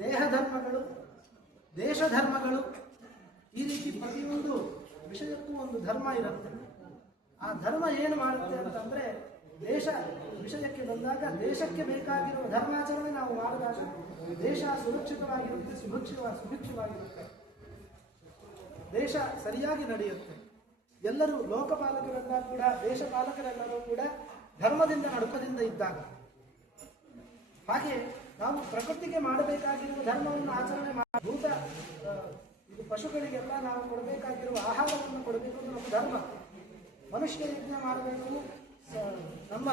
ದೇಹ ಧರ್ಮಗಳು, ದೇಶ ಧರ್ಮಗಳು, ಈ ರೀತಿ ಪ್ರತಿಯೊಂದು ವಿಷಯಕ್ಕೂ ಒಂದು ಧರ್ಮ ಇರುತ್ತೆ. ಆ ಧರ್ಮ ಏನು ಮಾಡುತ್ತೆ ಅಂತಂದ್ರೆ, ದೇಶ ವಿಷಯಕ್ಕೆ ಬಂದಾಗ ದೇಶಕ್ಕೆ ಬೇಕಾಗಿರುವ ಧರ್ಮಾಚರಣೆ ನಾವು ಮಾಡಿದಾಗ ದೇಶ ಸುರಕ್ಷಿತವಾಗಿರುತ್ತೆ, ಸುಭಿಕ್ಷವಾಗಿರುತ್ತೆ, ದೇಶ ಸರಿಯಾಗಿ ನಡೆಯುತ್ತೆ. ಎಲ್ಲರೂ ಲೋಕಪಾಲಕರೆಲ್ಲ ಕೂಡ, ದೇಶಪಾಲಕರೆಲ್ಲರೂ ಕೂಡ ಧರ್ಮದಿಂದ ನಡುಕದಿಂದ ಇದ್ದಾಗ, ಹಾಗೆ ನಾವು ಪ್ರಕೃತಿಗೆ ಮಾಡಬೇಕಾಗಿರುವ ಧರ್ಮವನ್ನು ಆಚರಣೆ ಮಾಡಿ ಭೂತ ಇದು ಪಶುಗಳಿಗೆಲ್ಲ ನಾವು ಕೊಡಬೇಕಾಗಿರುವ ಆಹಾರವನ್ನು ಕೊಡಬೇಕು ಅಂತ ನಮ್ಮ ಧರ್ಮ. ಮನುಷ್ಯ ಯಜ್ಞ ಮಾಡಬೇಕು, ನಮ್ಮ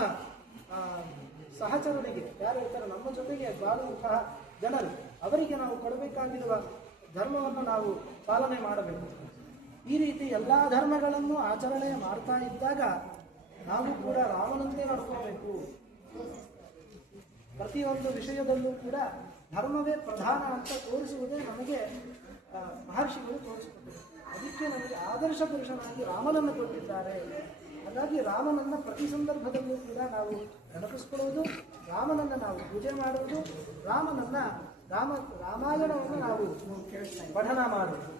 ಸಹಚರರಿಗೆ ಯಾರು ಇರ್ತಾರೆ, ನಮ್ಮ ಜೊತೆಗೆ ಬಾಳುವಂತಹ ಜನರು, ಅವರಿಗೆ ನಾವು ಕೊಡಬೇಕಾಗಿರುವ ಧರ್ಮವನ್ನು ನಾವು ಪಾಲನೆ ಮಾಡಬೇಕು. ಈ ರೀತಿ ಎಲ್ಲ ಧರ್ಮಗಳನ್ನು ಆಚರಣೆ ಮಾಡ್ತಾ ಇದ್ದಾಗ ನಾವು ಕೂಡ ರಾಮನಂತೆ ನಡ್ಕೋಬೇಕು. ಪ್ರತಿಯೊಂದು ವಿಷಯದಲ್ಲೂ ಕೂಡ ಧರ್ಮವೇ ಪ್ರಧಾನ ಅಂತ ತೋರಿಸುವುದೇ ನಮಗೆ ಮಹರ್ಷಿಗಳು ತೋರಿಸಿಕೊಟ್ಟಿದ್ದಾರೆ. ಅದಕ್ಕೆ ನಮಗೆ ಆದರ್ಶ ಪುರುಷನಾಗಿ ರಾಮನನ್ನು ಕೊಟ್ಟಿದ್ದಾರೆ. ಹಾಗಾಗಿ ರಾಮನನ್ನ ಪ್ರತಿ ಸಂದರ್ಭದಲ್ಲೂ ಕೂಡ ನಾವು ನೆನಪಿಸ್ಕೊಳ್ಳುವುದು, ರಾಮನನ್ನ ನಾವು ಪೂಜೆ ಮಾಡುವುದು, ರಾಮಾಯಣವನ್ನು ನಾವು ಪಠನ ಮಾಡುವುದು.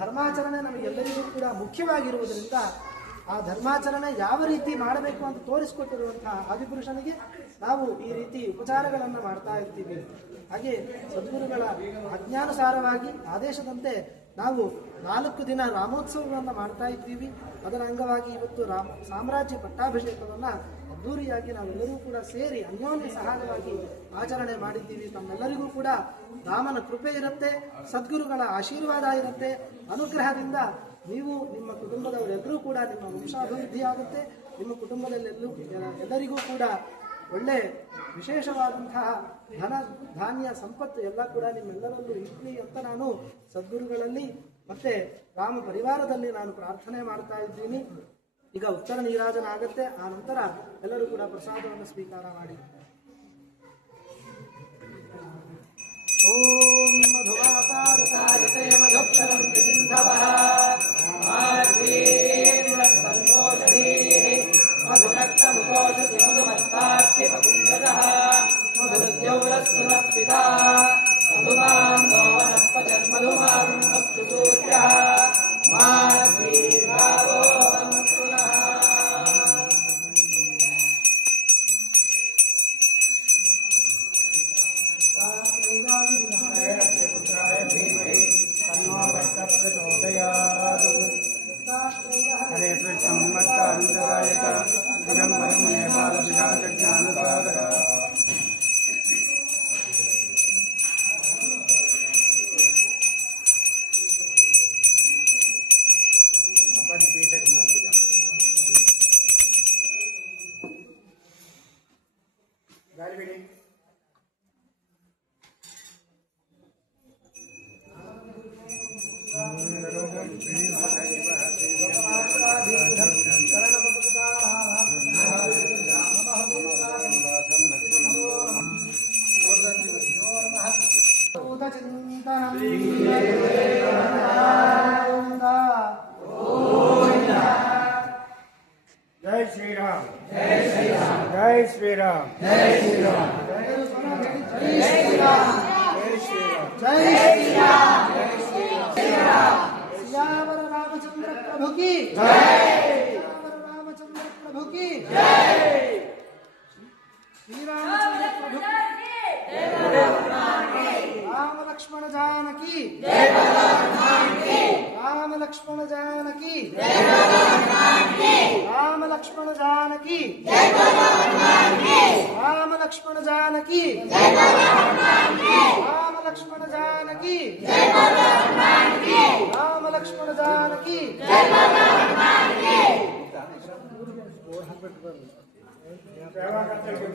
ಧರ್ಮಾಚರಣೆ ನಮಗೆಲ್ಲರಿಗೂ ಕೂಡ ಮುಖ್ಯವಾಗಿರುವುದರಿಂದ ಆ ಧರ್ಮಾಚರಣೆ ಯಾವ ರೀತಿ ಮಾಡಬೇಕು ಅಂತ ತೋರಿಸಿಕೊಟ್ಟಿರುವಂತಹ ಆದಿಪುರುಷನಿಗೆ ನಾವು ಈ ರೀತಿ ಉಪಚಾರಗಳನ್ನು ಮಾಡ್ತಾ ಇರ್ತೀವಿ. ಹಾಗೆ ಸದ್ಗುರುಗಳ ಆಜ್ಞಾನುಸಾರವಾಗಿ ಆದೇಶದಂತೆ ನಾವು 4 ದಿನ ರಾಮೋತ್ಸವವನ್ನು ಮಾಡ್ತಾ ಇದ್ದೀವಿ. ಅದರ ಅಂಗವಾಗಿ ಇವತ್ತು ಸಾಮ್ರಾಜ್ಯ ಪಟ್ಟಾಭಿಷೇಕವನ್ನು ಅದ್ದೂರಿಯಾಗಿ ನಾವೆಲ್ಲರೂ ಕೂಡ ಸೇರಿ ಅನ್ಯೋನ್ಯ ಸಹಾಯವಾಗಿ ಆಚರಣೆ ಮಾಡಿದ್ದೀವಿ. ತಮ್ಮೆಲ್ಲರಿಗೂ ಕೂಡ ರಾಮನ ಕೃಪೆ ಇರುತ್ತೆ, ಸದ್ಗುರುಗಳ ಆಶೀರ್ವಾದ ಇರುತ್ತೆ. ಅನುಗ್ರಹದಿಂದ ನೀವು ನಿಮ್ಮ ಕುಟುಂಬದವರೆಲ್ಲರೂ ಕೂಡ ನಿಮ್ಮ ವಂಶಾಭಿವೃದ್ಧಿ ಆಗುತ್ತೆ. ನಿಮ್ಮ ಕುಟುಂಬದಲ್ಲಿ ಎಲ್ಲರಿಗೂ ಕೂಡ ಒಳ್ಳೆ ವಿಶೇಷವಾದಂತಹ ಧನ ಧಾನ್ಯ ಸಂಪತ್ತು ಎಲ್ಲ ಕೂಡ ನಿಮ್ಮೆಲ್ಲರಲ್ಲೂ ಇರಲಿ ಅಂತ ನಾನು ಸದ್ಗುರುಗಳಲ್ಲಿ ಮತ್ತೆ ರಾಮ ಪರಿವಾರದಲ್ಲಿ ನಾನು ಪ್ರಾರ್ಥನೆ ಮಾಡ್ತಾ ಇದ್ದೀನಿ. ಈಗ ಉತ್ತರ ನೀರಾಜನ ಆಗುತ್ತೆ. ಆ ನಂತರ ಎಲ್ಲರೂ ಕೂಡ ಪ್ರಸಾದವನ್ನು ಸ್ವೀಕಾರ ಮಾಡಿ. ಓಂ ಮಧುವಾತಾರುತಾಯತೆ ಮಧುಕ್ಷರಂತಿ ಸಿಂಧವಃ ಮಧುರಕ್ತಮುಕೋಷತಿ ಮಧುಮತ್ತಾರ್ತಿ ವಕುಂಡತಃ ಮಧುದ್ಯೌರಸ್ತು ನಃ ಪಿತಾ ಮಧುಮಾನ್ ನೋ ವನಸ್ಪತಿರ್ಮಧುಮಾನ್ ಅಸ್ತು ಸೂರ್ಯಃ ಮಾರ್ಗೀರ್ಭಾವೋ ಪುನಃ. हरे कृष्ण मन्मत्तानन्ददायक विडम्बरमुने बालविराजज्ञानसागर अपन बेटक माता गाड़ी बेटी जय श्री राम, जय श्री राम, जय श्री राम, जय श्री राम, जय श्री राम, जय श्री राम, जय श्री राम, जय श्री राम। सियावर रामचंद्र प्रभु की जय, सियावर रामचंद्र प्रभु की जय, श्री रामचंद्र प्रभु की राम लक्ष्मण जानकी जय, राम लक्ष्मण जानकी जय, राम लक्ष्मण जानकी जय, राम लक्ष्मण जानकी जय, राम लक्ष्मण जानकी जय, राम लक्ष्मण जानकी सेवा करते हुए